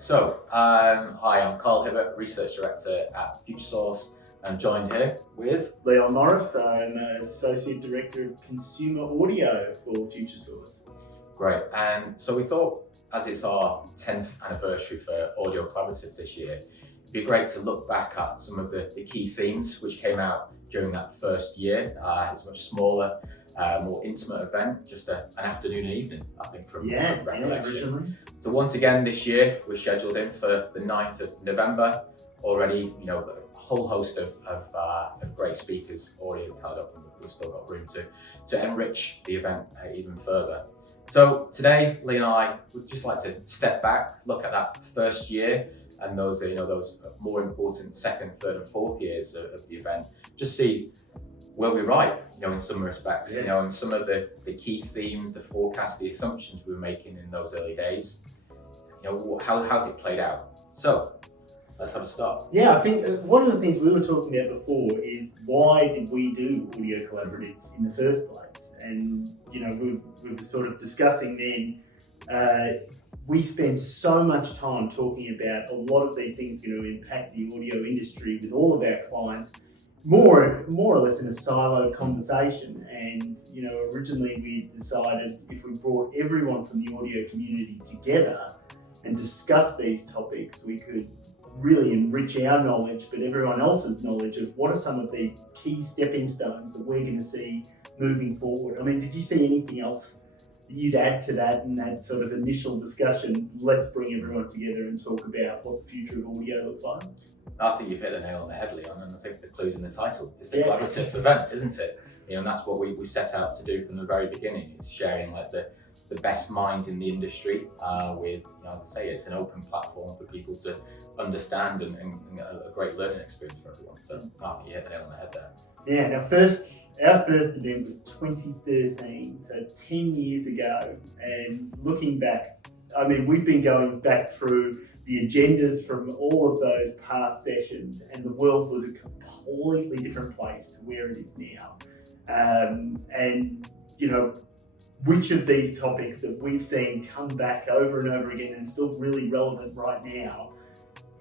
Hi, I'm Carl Hibbert, Research Director at Futuresource. I'm joined here with Leon Morris. I'm Associate Director of Consumer Audio for Futuresource. Great. And so we thought, as it's our 10th anniversary for Audio Collaborative this year, it'd be great to look back at some of the key themes which came out during that first year. It's a much smaller, more intimate event, just an afternoon and evening, I think, from recollection. So once again this year, we're scheduled in for the 9th of November. Already, a whole host of great speakers already tied up, and we've still got room to enrich the event even further. So today, Lee and I would just like to step back, look at that first year and those more important second, third and fourth years of the event. Just see were we right, in some respects, and some of the key themes, the forecasts, the assumptions we were making in those early days. How's it played out? So let's have a start. Yeah, I think one of the things we were talking about before is why did we do Audio Collaborative in the first place? And we were sort of discussing then. We spend so much time talking about a lot of these things going to impact the audio industry with all of our clients, more or less in a siloed conversation. And originally we decided if we brought everyone from the audio community together and discuss these topics, we could really enrich our knowledge, but everyone else's knowledge of what are some of these key stepping stones that we're going to see moving forward. I mean, did you see anything else that you'd add to that in that sort of initial discussion? Let's bring everyone together and talk about what the future of audio looks like. I think you've hit the nail on the head, Leon, and I think the clue's in the title. It's the collaborative event, isn't it? And that's what we set out to do from the very beginning. It's sharing the best minds in the industry with, as I say, it's an open platform for people to understand and a great learning experience for everyone. So I think you hit the nail on the head there. Yeah, and our first event was 2013, so 10 years ago. And looking back, I mean, we've been going back through the agendas from all of those past sessions, and the world was a completely different place to where it is now. Which of these topics that we've seen come back over and over again and still really relevant right now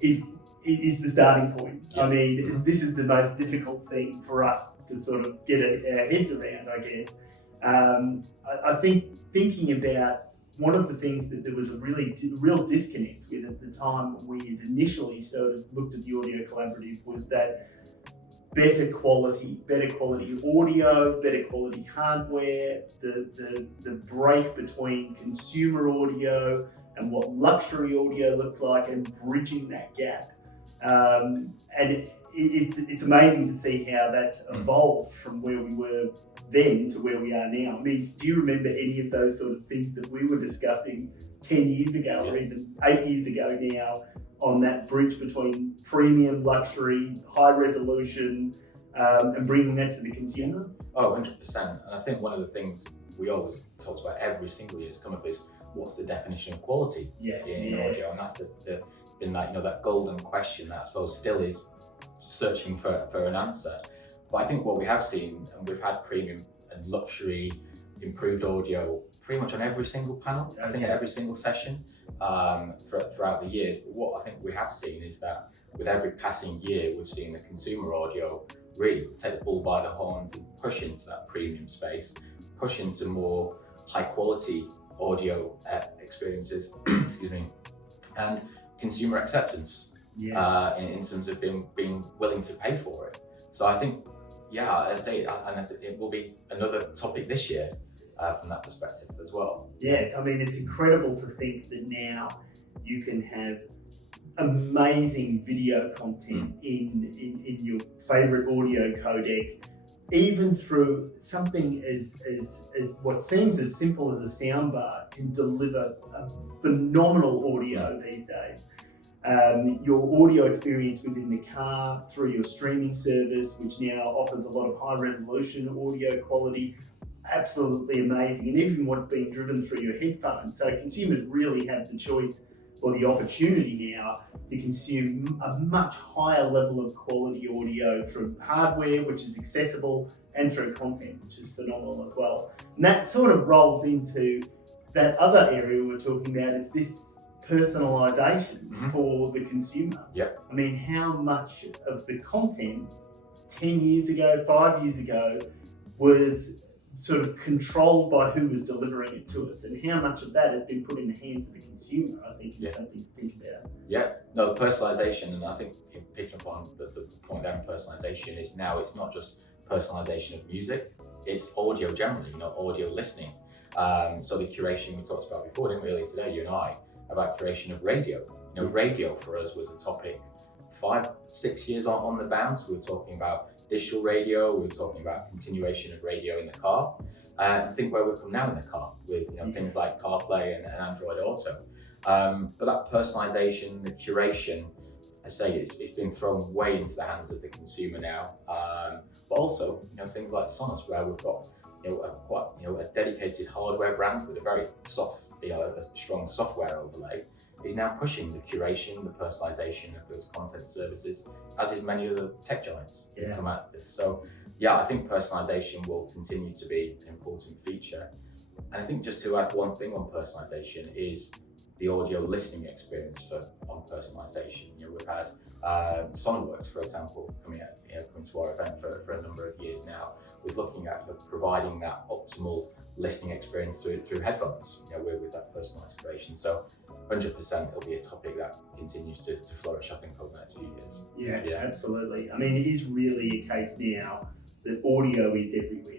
is the starting point. Yeah. I mean, this is the most difficult thing for us to sort of get our heads around, I guess. I think thinking about one of the things that there was a real disconnect with at the time when we had initially sort of looked at the Audio Collaborative was that better quality audio, better quality hardware, the break between consumer audio and what luxury audio looked like, and bridging that gap. And it's amazing to see how that's evolved from where we were then to where we are now. I mean, do you remember any of those sort of things that we were discussing 10 years ago or even 8 years ago now on that bridge between premium, luxury, high resolution, and bringing that to the consumer? Oh, 100%. And I think one of the things we always talk about every single year has come up is what's the definition of quality in audio, and that's been that golden question that I suppose still is searching for an answer. But I think what we have seen, and we've had premium and luxury improved audio pretty much on every single panel, I think at every single session throughout the years. But what I think we have seen is that with every passing year, we've seen the consumer audio really take the bull by the horns and push into that premium space, push into more high quality audio experiences, excuse me, and consumer acceptance in terms of being willing to pay for it. So I think, I say, and it will be another topic this year from that perspective as well. Yeah, I mean, it's incredible to think that now you can have amazing video content in your favorite audio codec, even through something as what seems as simple as a soundbar can deliver a phenomenal audio these days. Your audio experience within the car through your streaming service, which now offers a lot of high resolution audio quality, absolutely amazing. And even what's being driven through your headphones. So consumers really have the choice or the opportunity now to consume a much higher level of quality audio through hardware, which is accessible, and through content, which is phenomenal as well. And that sort of rolls into that other area we're talking about, is this personalization for the consumer. Yep. I mean, how much of the content 10 years ago, 5 years ago, was sort of controlled by who was delivering it to us, and how much of that has been put in the hands of the consumer, I think is something to think about. Yeah, no, personalization, and I think picking up on the point there in personalization is now it's not just personalization of music, it's audio generally, audio listening. So the curation we talked about before, didn't we, earlier today, you and I, about curation of radio. Radio for us was a topic 5-6 years on the bounce. We were talking about digital radio, we were talking about continuation of radio in the car. And think where we've come now in the car with things like CarPlay and Android Auto. But that personalization, the curation, I say it's been thrown way into the hands of the consumer now. But also, things like Sonos, where we've got a dedicated hardware brand with a very soft, a strong software overlay, is now pushing the curation, the personalization of those content services, as is many of the tech giants who come at this. So yeah, I think personalization will continue to be an important feature. And I think just to add one thing on personalization is the audio listening experience on personalization. We've had Sonarworks, for example, coming to our event for a number of years now, with looking at providing that optimal listening experience through headphones, with that personalized creation. So 100% it'll be a topic that continues to flourish, I think, over the next few years. Yeah, absolutely. I mean, it is really a case now that audio is everywhere.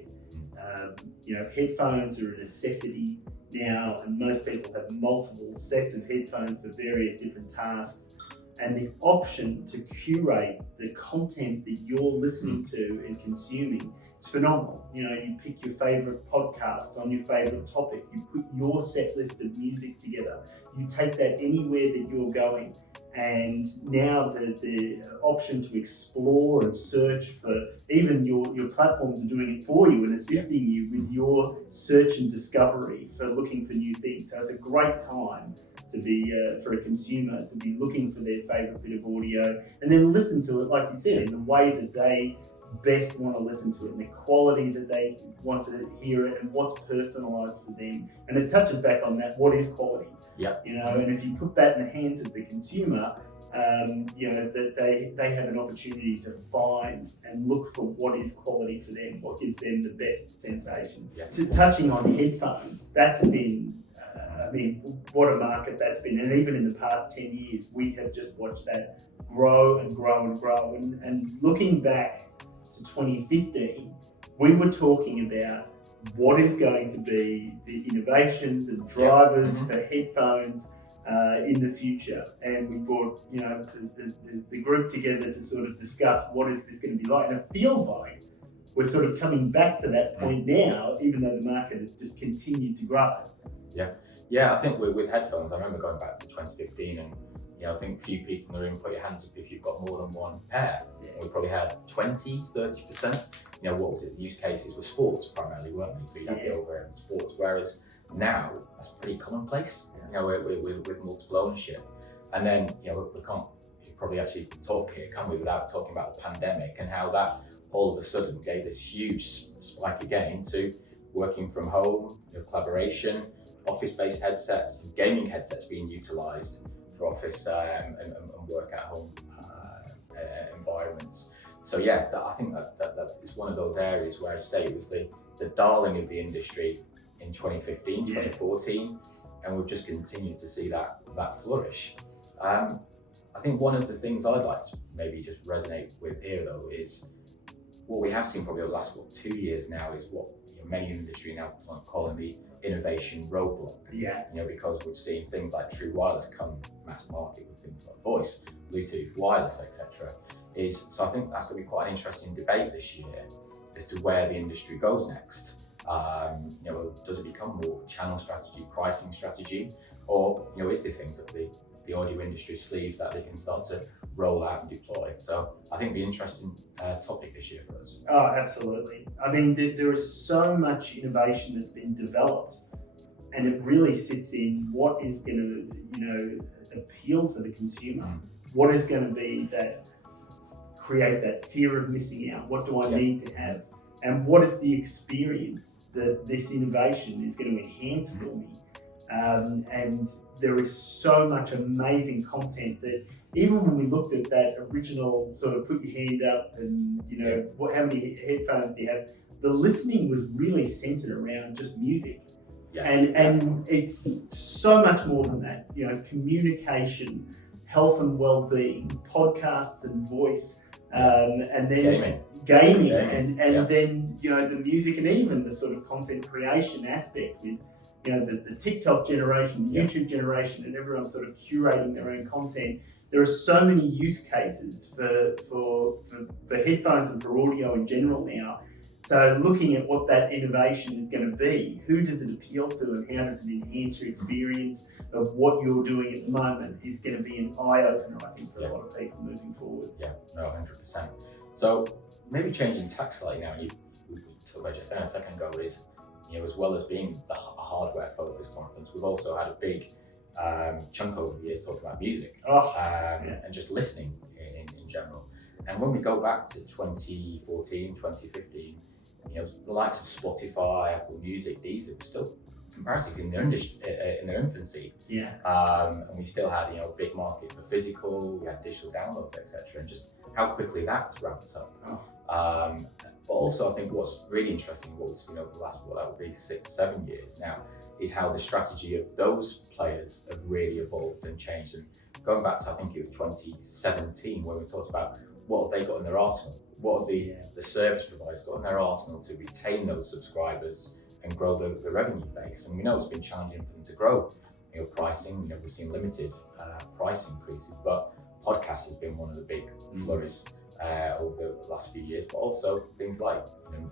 Headphones are a necessity now, and most people have multiple sets of headphones for various different tasks. And the option to curate the content that you're listening to and consuming, it's phenomenal. You pick your favorite podcast on your favorite topic, you put your set list of music together, you take that anywhere that you're going. And now the option to explore and search for, even your platforms are doing it for you and assisting you with your search and discovery for looking for new things. So it's a great time to be, for a consumer, to be looking for their favorite bit of audio and then listen to it, like you said, in the way that they best want to listen to it, and the quality that they want to hear it, and what's personalized for them. And it touches back on that, what is quality? And if you put that in the hands of the consumer, that they have an opportunity to find and look for what is quality for them, what gives them the best sensation. Touching on headphones, that's been, what a market that's been. And even in the past 10 years, we have just watched that grow and grow and grow. And looking back to 2015, we were talking about what is going to be the innovations and drivers for headphones in the future. And we brought the group together to sort of discuss what is this going to be like. And it feels like we're sort of coming back to that point now, even though the market has just continued to grow. Yeah, I think with headphones, I remember going back to 2015 and I think few people in the room put your hands up if you've got more than one pair. We probably had 20-30%. What was it? The use cases were sports primarily, weren't they? So you had the over in sports. Whereas now that's pretty commonplace. With multiple ownership. And then we can't probably actually talk here, can we, without talking about the pandemic and how that all of a sudden gave this huge spike again into working from home, collaboration, office-based headsets, gaming headsets being utilised for office and work at home environments. So I think that is one of those areas where I say it was the darling of the industry in 2015, 2014, and we've just continued to see that flourish. I think one of the things I'd like to maybe just resonate with here though is what we have seen probably over the last 2 years now is what many in the industry now calling the innovation roadblock. Because we've seen things like true wireless come mass market with things like voice, Bluetooth, wireless, etc. So I think that's going to be quite an interesting debate this year as to where the industry goes next. Does it become more channel strategy, pricing strategy, or is there things up the audio industry sleeves that they can start to roll out and deploy? So I think it'll be an interesting topic this year for us. Oh, absolutely. I mean, there is so much innovation that's been developed, and it really sits in what is going to, appeal to the consumer. What is going to be that create that fear of missing out? What do I need to have? And what is the experience that this innovation is going to enhance for me? And there is so much amazing content that even when we looked at that original sort of put your hand up and how many headphones do you have, the listening was really centered around just music. Yes. And it's so much more than that. Communication, health and well-being, podcasts and voice, and then gaming. And then the music, and even the sort of content creation aspect with the TikTok generation, the YouTube generation, and everyone sort of curating their own content. There are so many use cases for headphones and for audio in general now. So looking at what that innovation is going to be, who does it appeal to, and how does it enhance your experience of what you're doing at the moment is going to be an eye-opener, I think, for a lot of people moving forward. Yeah, no, 100%. So maybe changing tack slightly now, we talked about just then a second ago, is as well as being a hardware-focused conference, we've also had a big chunk over the years talking about music and just listening in general. And when we go back to 2014, 2015, the likes of Spotify, Apple Music, these are still comparatively in their infancy. Yeah. And we still had a big market for physical, we had digital downloads, etc. And just how quickly that's ramped up. But also I think what's really interesting, what we've seen over the last, that would be 6-7 years now, is how the strategy of those players have really evolved and changed. And going back to, I think it was 2017, where we talked about what have they got in their arsenal? What have the service providers got in their arsenal to retain those subscribers and grow the revenue base? And we know it's been challenging for them to grow pricing. We've seen limited price increases, but podcast has been one of the big flurries over the last few years, but also things like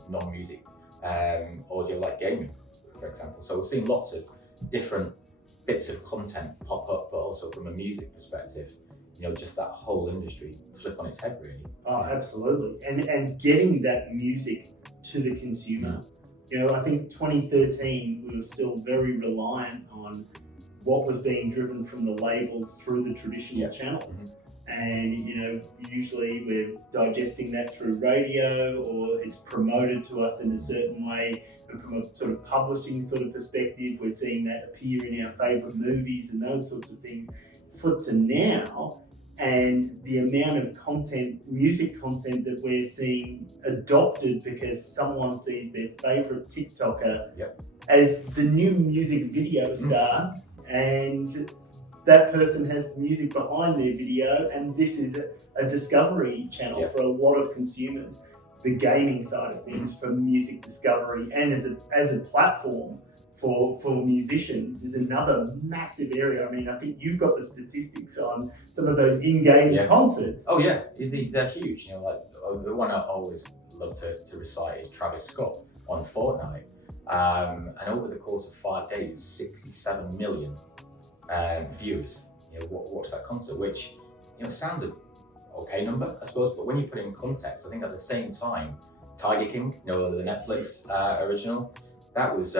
non-music audio, like gaming, for example. So we've seen lots of different bits of content pop up, but also from a music perspective, just that whole industry flip on its head, really. Oh, absolutely. And getting that music to the consumer. I think 2013, we were still very reliant on what was being driven from the labels through the traditional channels. And usually we're digesting that through radio, or it's promoted to us in a certain way. And from a sort of publishing sort of perspective, we're seeing that appear in our favorite movies and those sorts of things. Flip to now, and the amount of content, music content that we're seeing adopted because someone sees their favorite TikToker as the new music video star, and that person has music behind their video, and this is a discovery channel for a lot of consumers. The gaming side of things for music discovery, and as a platform for musicians, is another massive area. I mean, I think you've got the statistics on some of those in-game concerts. Oh yeah, they're huge. Like the one I always love to recite is Travis Scott on Fortnite, and over the course of 5 days, it was 67 million viewers watched that concert, which sounds an okay number, I suppose, but when you put it in context, I think at the same time, Tiger King, the Netflix original, that was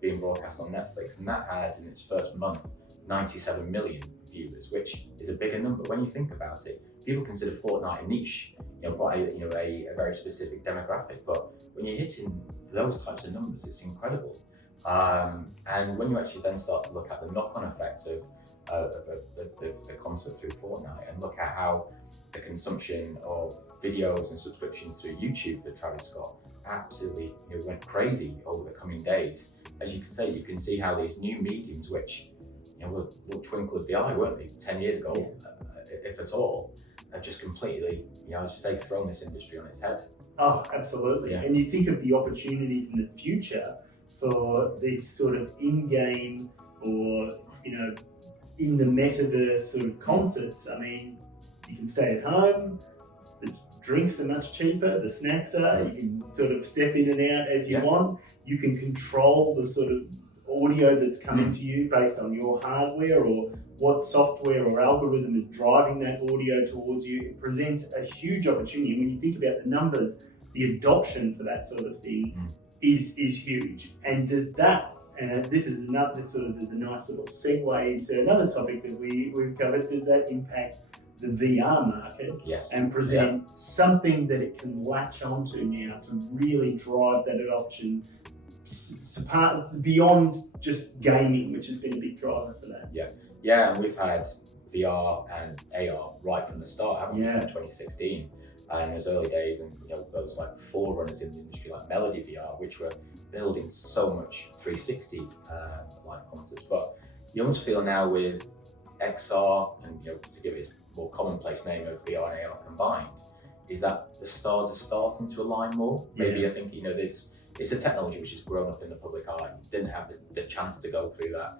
being broadcast on Netflix, and that had in its first month 97 million viewers, which is a bigger number. When you think about it, people consider Fortnite a niche, quite a very specific demographic, but when you're hitting those types of numbers, it's incredible. And when you actually then start to look at the knock-on effect of the concert through Fortnite, and look at how the consumption of videos and subscriptions through YouTube for Travis Scott absolutely went crazy over the coming days. As you can say, you can see how these new mediums, which were a little twinkle of the eye, weren't they, 10 years ago, if at all, have just completely, as you say, thrown this industry on its head. Oh, absolutely. And you think of the opportunities in the future for these sort of in-game or in the metaverse sort of concerts. I mean, you can stay at home, the drinks are much cheaper, the snacks are, you can sort of step in and out as you want. You can control the sort of audio that's coming to you based on your hardware, or what software or algorithm is driving that audio towards you. It presents a huge opportunity. When you think about the numbers, the adoption for that sort of thing is huge. And does that, and this is another sort of, there's a nice little segue into another topic that we've covered, does that impact the VR market and present something that it can latch onto now to really drive that adoption beyond just gaming, which has been a big driver for that. Yeah, and we've had VR and AR right from the start, haven't we? Yeah. From 2016, and those early days, and those like forerunners in the industry, like Melody VR, which were building so much 360 live concerts. But you almost feel now with XR, and to give it a more commonplace name of VR and AR combined, is that the stars are starting to align more. Maybe I think it's a technology which has grown up in the public eye. Didn't have the chance to go through that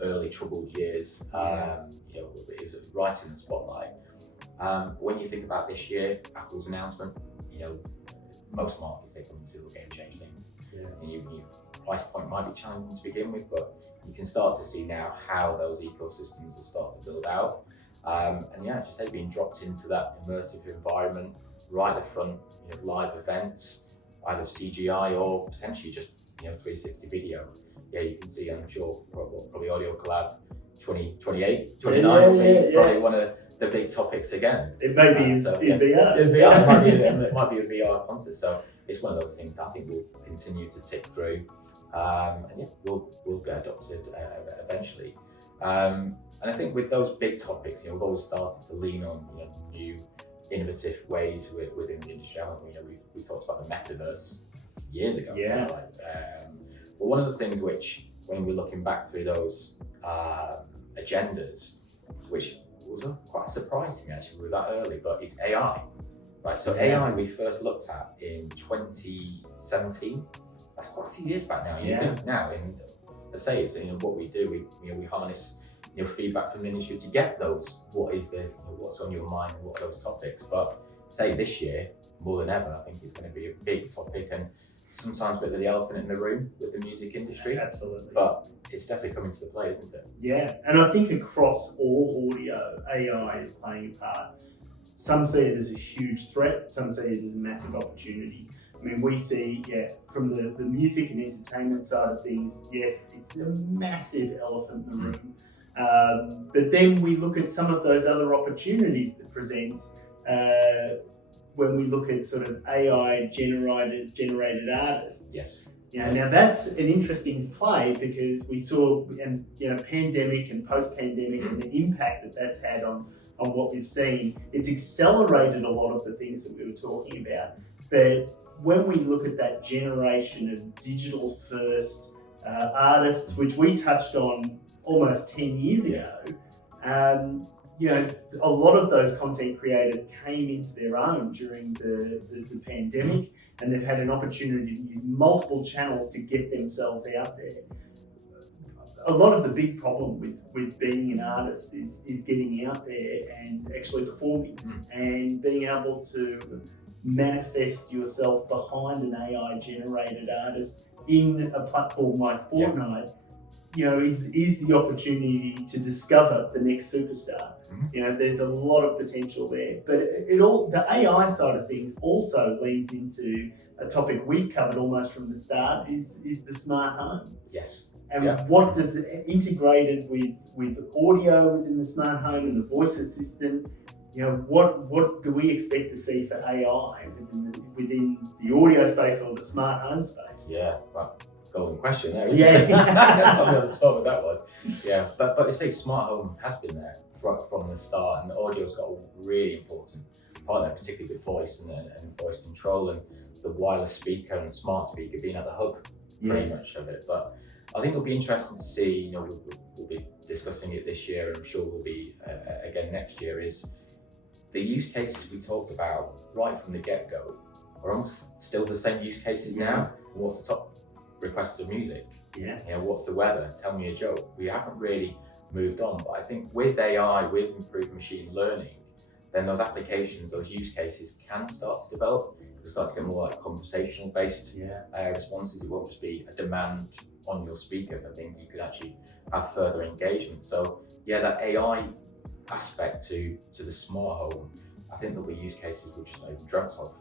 early troubled years. It was right in the spotlight. When you think about this year, Apple's announcement, most markets they come into will game change things. And your price point might be challenging to begin with, but you can start to see now how those ecosystems will start to build out. Just say being dropped into that immersive environment right at the front, live events, either CGI or potentially just 360 video. You can see, I'm sure, probably Audio Collab 2028, 29 will be probably one of the big topics again. It may be in VR. In VR, it might be a VR concert. So it's one of those things I think will continue to tick through, we'll get adopted eventually. And I think with those big topics, we've always started to lean on new innovative ways within the industry. We talked about the metaverse years ago. But one of the things which, when we're looking back through those agendas, which was quite surprising actually, we were that early, but it's AI. Right, so AI we first looked at in 2017. That's quite a few years back now. You think now, let's say it's what we do. We harness feedback from the industry to get those. What's on your mind and what are those topics? But say this year more than ever, I think it's going to be a big topic, and sometimes a bit of the elephant in the room with the music industry. Absolutely. But it's definitely coming to the play, isn't it? Yeah, and I think across all audio, AI is playing a part. Some see it as a huge threat, some see it as a massive opportunity. I mean, we see, from the music and entertainment side of things, yes, it's a massive elephant in the room. But then we look at some of those other opportunities that presents when we look at sort of AI generated artists. Yes. Now that's an interesting play because we saw, pandemic and post-pandemic and the impact that that's had on what we've seen. It's accelerated a lot of the things that we were talking about. But when we look at that generation of digital first artists, which we touched on almost 10 years ago, a lot of those content creators came into their own during the pandemic, and they've had an opportunity to use multiple channels to get themselves out there. A lot of the big problem with being an artist is getting out there and actually performing and being able to manifest yourself behind an AI generated artist in a platform like Fortnite. Is the opportunity to discover the next superstar. There's a lot of potential there, but the AI side of things also leans into a topic we've covered almost from the start is the smart home. Yes. And what does it integrated with audio within the smart home and the voice assistant? What do we expect to see for AI within the audio space or the smart home space? Yeah, well, golden question there. Yeah. Probably on the spot with that one. Yeah, but you say smart home has been there from the start, and audio's got a really important part there, particularly with voice and voice control and the wireless speaker and smart speaker being at the hub pretty much of it. But I think it'll be interesting to see, we'll be discussing it this year, and I'm sure we'll be again next year, is the use cases we talked about right from the get-go are almost still the same use cases now. What's the top requests of music? What's the weather? Tell me a joke. We haven't really moved on, but I think with AI, with improved machine learning, then those applications, those use cases can start to develop. We'll start to get more like conversational based responses. It won't just be a demand on your speaker for things. You could actually have further engagement. So that AI aspect to the smart home, I think there'll be use cases we've just not even dreamt of.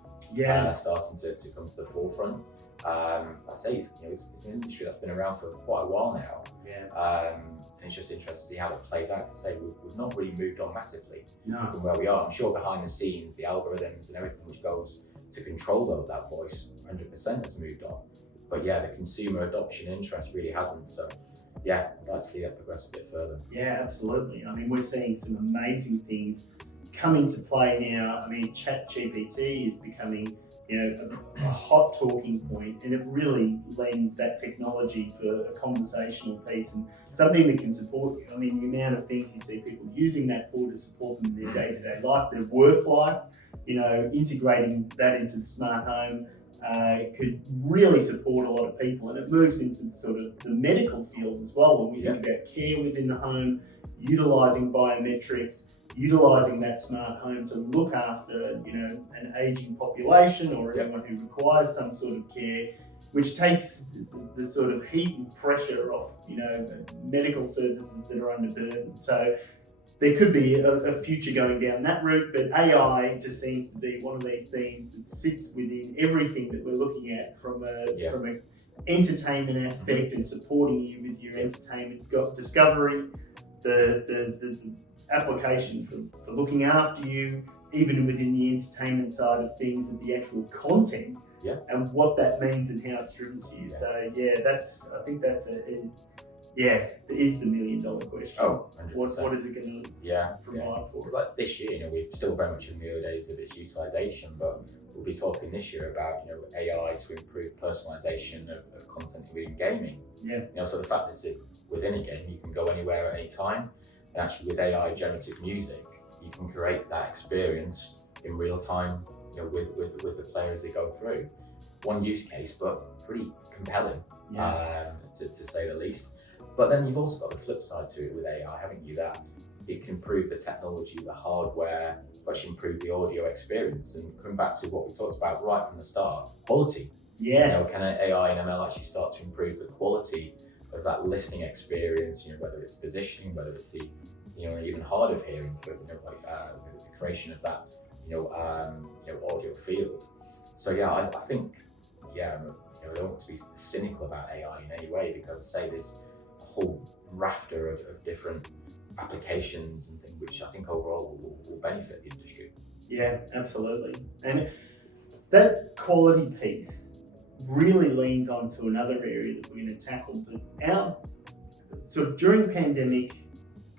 Starting to come to the forefront. I say it's an industry that's been around for quite a while now. And it's just interesting to see how it plays out. To say we've not really moved on massively from where we are. I'm sure behind the scenes, the algorithms and everything which goes to control that voice, 100% has moved on. but yeah, the consumer adoption interest really hasn't. So yeah, I'd like to see that progress a bit further. Yeah, absolutely. I mean, we're seeing some amazing things come into play now. I mean, ChatGPT is becoming, a hot talking point, and it really lends that technology for a conversational piece and something that can support you. I mean, the amount of things you see people using that for to support them in their day-to-day life, their work life, integrating that into the smart home could really support a lot of people, and it moves into sort of the medical field as well. When we think about care within the home, utilising biometrics, utilising that smart home to look after, an ageing population or anyone who requires some sort of care, which takes the sort of heat and pressure off, medical services that are underburdened. So there could be a future going down that route, but AI just seems to be one of these things that sits within everything that we're looking at from an entertainment aspect and supporting you with your entertainment discovery, the application for looking after you, even within the entertainment side of things, and the actual content and what that means and how it's driven to you. So I think that's it is the $1 million question. Oh, what is it going to provide for us? Like this year, we're still very much in the early days of its utilisation, but we'll be talking this year about AI to improve personalisation of content within gaming. So the fact is that within a game you can go anywhere at any time, and actually with AI generative music you can create that experience in real time, with the player as they go through. One use case, but pretty compelling, to say the least. But then you've also got the flip side to it with AI, haven't you? That it can improve the technology, the hardware, to actually improve the audio experience. And coming back to what we talked about right from the start, quality. Can AI and ML actually start to improve the quality of that listening experience? Whether it's positioning, whether it's the even hard of hearing for the creation of that audio field. So I think I don't want to be cynical about AI in any way, because I say there's a whole rafter of different applications and things which I think overall will benefit the industry. Yeah, absolutely. And that quality piece really leans onto another area that we're going to tackle. But during the pandemic,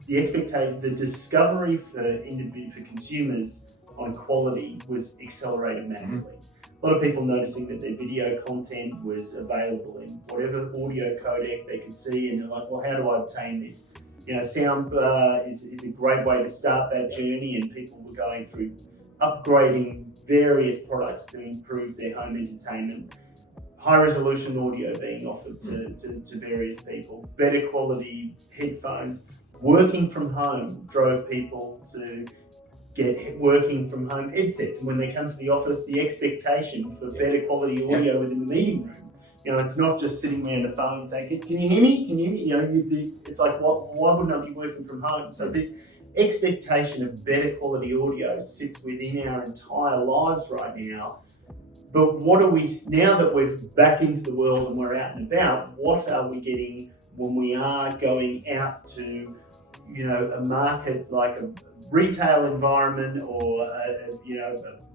the discovery for consumers on quality was accelerated massively. A lot of people noticing that their video content was available in whatever audio codec they could see, and they're like, well, how do I obtain this? Sound is a great way to start that journey, and people were going through upgrading various products to improve their home entertainment. High resolution audio being offered to various people, better quality headphones. Working from home drove people to get working from home headsets, and when they come to the office, the expectation for better quality audio within the meeting room. It's not just sitting there on the phone and saying, "Can you hear me? Can you hear me?" It's like, why wouldn't I be working from home? So this expectation of better quality audio sits within our entire lives right now. But what are we, now that we're back into the world and we're out and about, what are we getting when we are going out to, a market like a retail environment, or a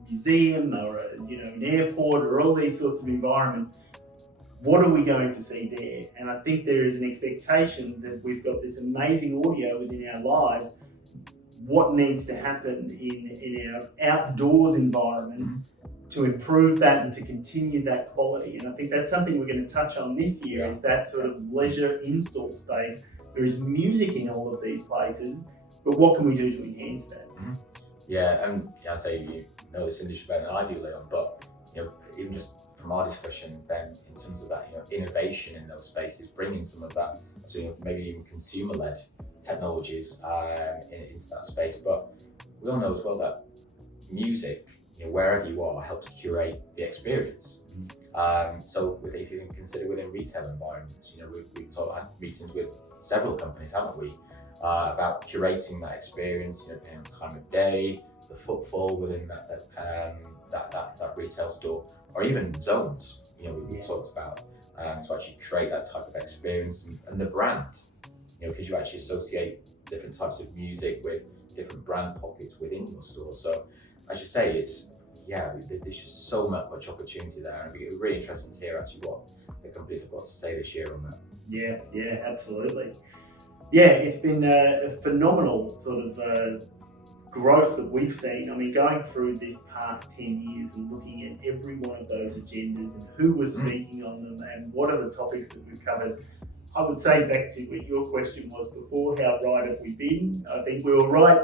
museum, or an airport, or all these sorts of environments? What are we going to see there? And I think there is an expectation that we've got this amazing audio within our lives. What needs to happen in our outdoors environment to improve that and to continue that quality? And I think that's something we're going to touch on this year, is that sort of leisure install space. There is music in all of these places, but what can we do to enhance that? And I say you know this industry better than I do, Leon, but even just from our discussions then, in terms of that innovation in those spaces, bringing some of that to maybe even consumer-led technologies into that space. But we all know as well that music, wherever you are, helps curate the experience. So if you consider within retail environments, we've had meetings with several companies, haven't we, about curating that experience, depending on time of day, the footfall within that retail store, or even zones, we talked about, to actually create that type of experience, and the brand, because you actually associate different types of music with different brand pockets within your store. So as you say, it's there's just so much opportunity there, and it'd be really interesting to hear actually what the companies have got to say this year on that. Yeah, absolutely. Yeah, it's been a phenomenal sort of growth that we've seen. I mean, going through this past 10 years and looking at every one of those agendas and who was speaking on them and what are the topics that we've covered. I would say back to what your question was before, how right have we been? I think we were right,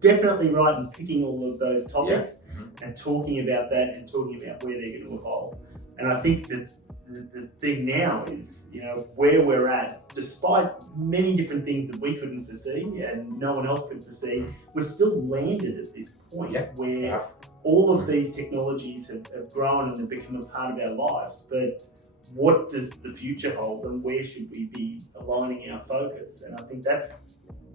definitely right in picking all of those topics and talking about that and talking about where they're going to evolve. And I think that the thing now is, where we're at, despite many different things that we couldn't foresee and no one else could foresee, we're still landed at this point where all of these technologies have grown and have become a part of our lives. But what does the future hold, and where should we be aligning our focus? And I think that's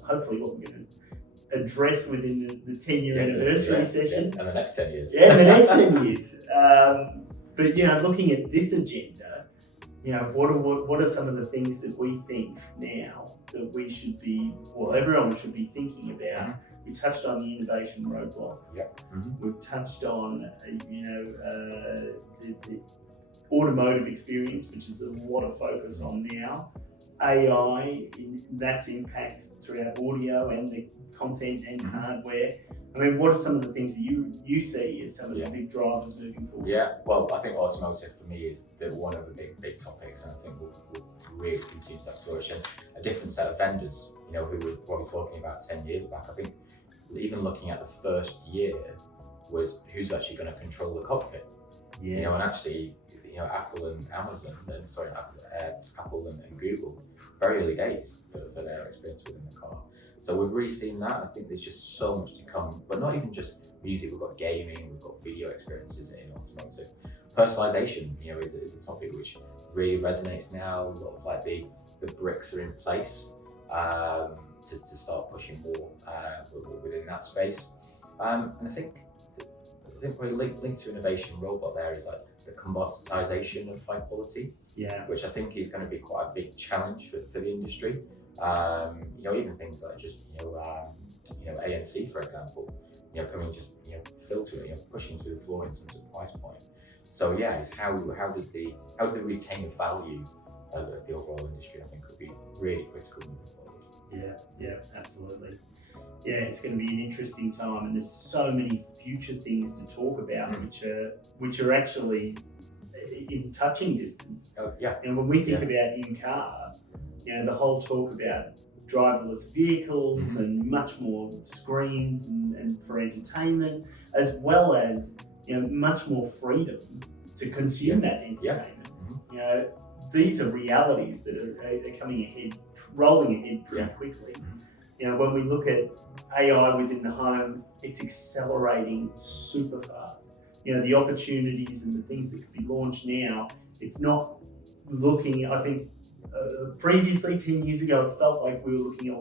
hopefully what we're going to address within the 10-year anniversary session. And the next 10 years. Yeah, the next 10 years. But looking at this agenda, what are some of the things that we think now that we should be, well, everyone should be thinking about? We touched on the innovation roadblock. We've touched on, the automotive experience, which is a lot of focus on now. AI, that's impacts throughout audio and the content and hardware. I mean, what are some of the things that you see as some of the big drivers moving forward? Yeah, well, I think automotive for me is one of the big topics, and I think will really continue to flourish. And a different set of vendors, who were probably talking about 10 years back. I think even looking at the first year was who's actually going to control the cockpit. And actually, Apple and Amazon, Apple and Google, very early days for their experience within the car. So we've really seen that. I think there's just so much to come, but not even just music. We've got gaming, we've got video experiences in automotive. Personalization, is a topic which really resonates now. A lot of the bricks are in place to start pushing more within that space. And I think probably linked to innovation roadblock there is the commoditization of high quality, which I think is going to be quite a big challenge for the industry. Even things like just ANC, for example, coming just filtering, pushing through the floor in terms of price point. So it's how do they retain the value of the overall industry? I think could be really critical moving forward. Yeah, absolutely. Yeah, it's going to be an interesting time, and there's so many future things to talk about, which are actually in touching distance. And when we think about in-car, the whole talk about driverless vehicles and much more screens and for entertainment, as well as much more freedom to consume that entertainment. These are realities that are coming ahead, rolling ahead pretty quickly. When we look at AI within the home, it's accelerating super fast. The opportunities and the things that could be launched now, it's not looking, I think, previously 10 years ago, it felt like we were looking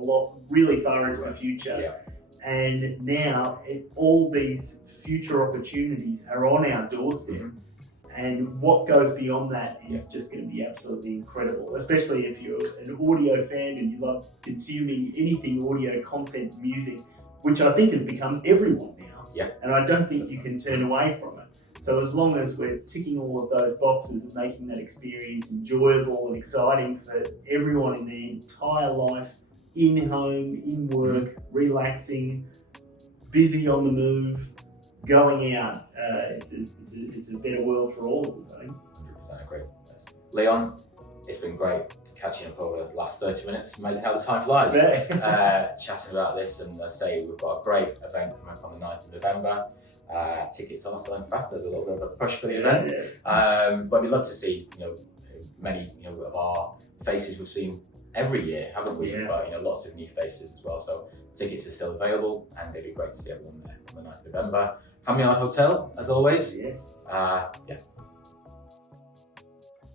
really far into the future. And now all these future opportunities are on our doorstep. And what goes beyond that is just going to be absolutely incredible, especially if you're an audio fan and you love consuming anything audio content, music, which I think has become everyone now. And I don't think you can turn away from it. So as long as we're ticking all of those boxes and making that experience enjoyable and exciting for everyone in their entire life, in home, in work, relaxing, busy on the move, going out, it's a better world for all of us, I think. 100% agree. Leon, it's been great catching up over the last 30 minutes. Amazing how the time flies. Chatting about this, and say we've got a great event coming up on the 9th of November. Tickets are selling fast. There's a little bit of a push for the event. But we'd love to see, many, of our faces we've seen every year, haven't we? But, lots of new faces as well. So tickets are still available, and it'd be great to see everyone there on the 9th of November. Family Art Hotel, as always. Yes.